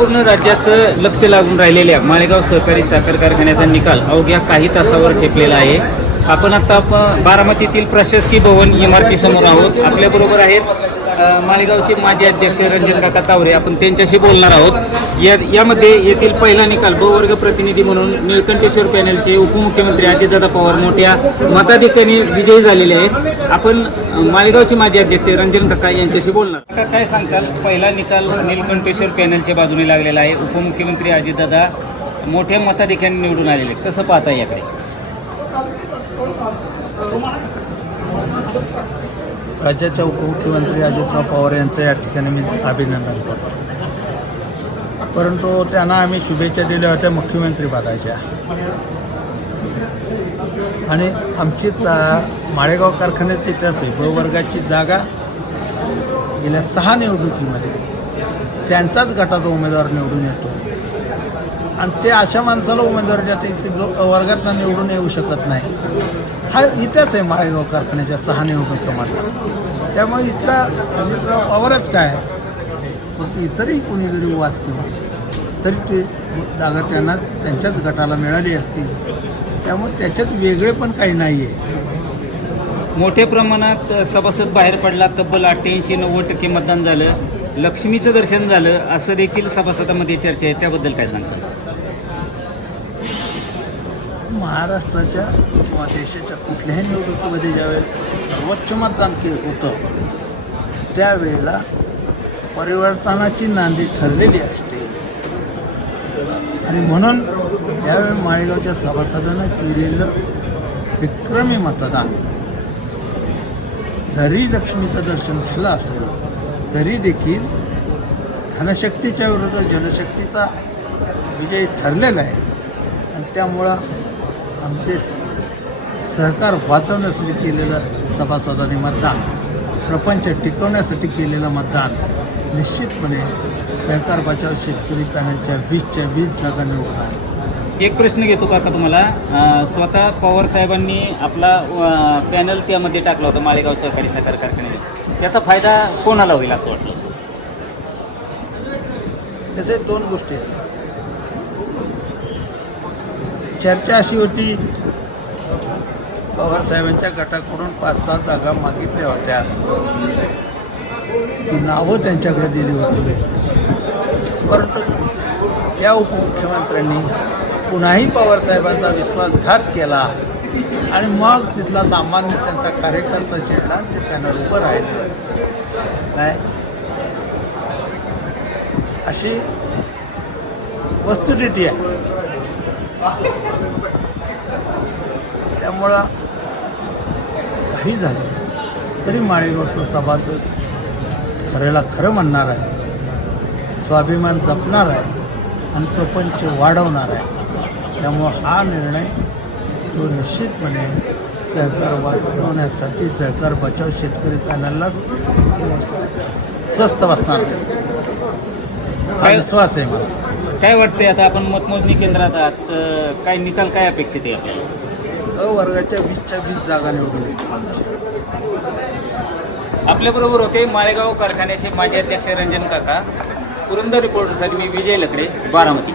संपूर्ण राज्याचं लक्ष लागून राहिलेल्या माळेगाव सहकारी साखर कारखान्याचा निकाल अवघ्या काही तासावर ठेपलेला आहे. आपण आता बारामतीतील प्रशासकीय भवन इमारतीसमोर आहोत. आपल्याबरोबर आहेत मालेगावचे माजी अध्यक्ष रंजन काका तावरे आपण त्यांच्याशी बोलणार आहोत. या यामध्ये येथील पहिला निकाल बहुवर्ग प्रतिनिधी म्हणून निळकंठेश्वर पॅनलचे उपमुख्यमंत्री अजितदादा पवार मोठ्या मताधिकाने विजयी झालेले आहेत. आपण मालेगावचे माजी अध्यक्ष रंजन काका यांच्याशी बोलणार. काका काय सांगताल? पहिला निकाल निळकंठेश्वर पॅनलच्या बाजूने लागलेला आहे. उपमुख्यमंत्री अजितदादा मोठ्या मताधिकाने निवडून आलेले आहेत. कसं पाहता याकडे? राज्याच्या उपमुख्यमंत्री अजितराव पवार यांचं या ठिकाणी मी अभिनंदन करतो. परंतु त्यांना आम्ही शुभेच्छा दिल्या होत्या मुख्यमंत्री पदाच्या. आणि आमची ता माळेगाव कारखान्यात इतिहास आहे ब जागा गेल्या सहा निवडणुकीमध्ये त्यांचाच गटाचा उमेदवार निवडून येतो. आणि ते अशा माणसाला उमेदवार देते ते जो अ वर्गातनं निवडून येऊ शकत नाही. हा इतिहास आहे माळेगाव कारखान्याच्या सहा निवडणुकीमधला त्यामुळे इथला अजितराव पवारच काय? इतरही कोणी जरी वाचतो तरी ते जागा त्यांना त्यांच्याच गटाला मिळाली असती. त्यामुळे त्याच्यात वेगळे पण काही नाही आहे मोठ्या प्रमाणात सभासद बाहेर पडला तब्बल अठ्ठ्याऐंशी नव्वद टक्के मतदान झालं. लक्ष्मीचं दर्शन झालं असं देखील सभासदामध्ये चर्चा आहे. त्याबद्दल काय सांगतात महाराष्ट्राच्या किंवा देशाच्या कुठल्याही निवडणुकीमध्ये ज्यावेळेस सर्वोच्च मतदान के होतं त्यावेळेला परिवर्तनाची नांदी ठरलेली असते. आणि म्हणून यावेळी माळेगावच्या सभासदानं केलेलं विक्रमी मतदान जरी लक्ष्मीचं दर्शन झालं असेल तरी देखील धनशक्तीच्या विरुद्ध जनशक्तीचा विजय ठरलेला आहे. आणि त्यामुळं आमचे सहकार वाचवण्यासाठी केलेलं सभासदांनी मतदान प्रपंच टिकवण्यासाठी केलेलं मतदान निश्चितपणे सहकार बचाव शेतकरी पॅनलच्या वीसच्या वीस जागा निवडून आहे. एक प्रश्न घेतो काका तुम्हाला? स्वतः पवार साहेबांनी आपला पॅनल त्यामध्ये टाकला होता माळेगाव सहकारी साखर कारखान्याने. त्याचा फायदा कोणाला होईल असं वाटलं? त्याचे दोन गोष्टी आहेत. चर्चा अशी होती पवारसाहेबांच्या गटाकडून पाच सहा जागा मागितल्या होत्या. ती नावं त्यांच्याकडे दिली होती. परंतु या उपमुख्यमंत्र्यांनी पुन्हाही पवारसाहेबांचा विश्वासघात केला आणि मग तिथला सामान्य त्यांचा कार्यकर्ता चिडला ते पॅनल उभं राहिलं. काय अशी वस्तुस्थिती आहे. त्यामुळं काही झालं तरी माळेगावचं सभासद खऱ्याला खरं म्हणणार आहे. स्वाभिमान जपणार आहे आणि प्रपंच वाढवणार आहे. त्यामुळं हा निर्णय तो निश्चितपणे सहकार वाचवण्यासाठी सहकार बचाव शेतकरी पॅनललाच स्वस्त बसणार आहे. हा विश्वास आहे मला. काय वाटतंय आता आपण मतमोजणी केंद्रात आहात? काय निकाल काय अपेक्षित आहे आपल्याला? अ वर्गाच्या वीसच्या वीस जागा निवडून आपल्याबरोबर होते माळेगाव कारखान्याचे माजी अध्यक्ष रंजन काका. पुरंदर रिपोर्टरसाठी मी विजय लकडे बारामती.